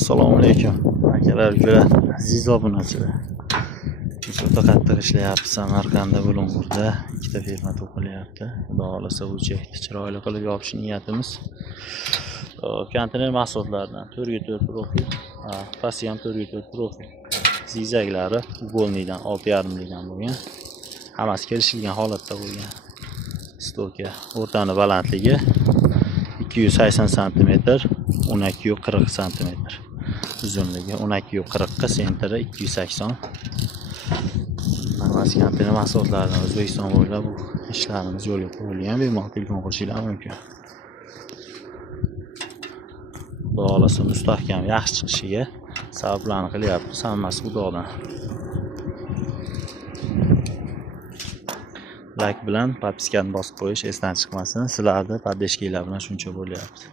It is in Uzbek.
Assalomu alaykum akalar, ukalar, aziz obunachilar. O'ta qattiq ishlayapti. Samarqandda Bulung'urda ikkita firma to'qilyapti. Xudo xolasa bu chekni chiroyli qilib yopish niyatimiz. Konteyner mahsulotlaridan 4x4 profil, pasti ham 4x4 profil. Zigzaglari uvolnidan 6,5 dan bo'lgan. Hammasi kelishilgan holatda bo'lgan. Stoka o'rtani balandligi 280 cm, 12,40 cm. Uzunligi 12,40 sentri 280. Hammasi konteyner mahsulotlaridan O'zbekiston bo'ylab bu ishlarimiz yo'lga qo'yilgan. Bemalol telefon qilishingiz mumkin. Xudo xolasa mustahkam, yaxshi chiqishiga sabablarni qilyapmiz. Hammasi Xudodan. Like bilan podpiskani bosib qo'yish esdan chiqmasin. Sizlarni poddeshkalar bilan shuncha bo'lyapti.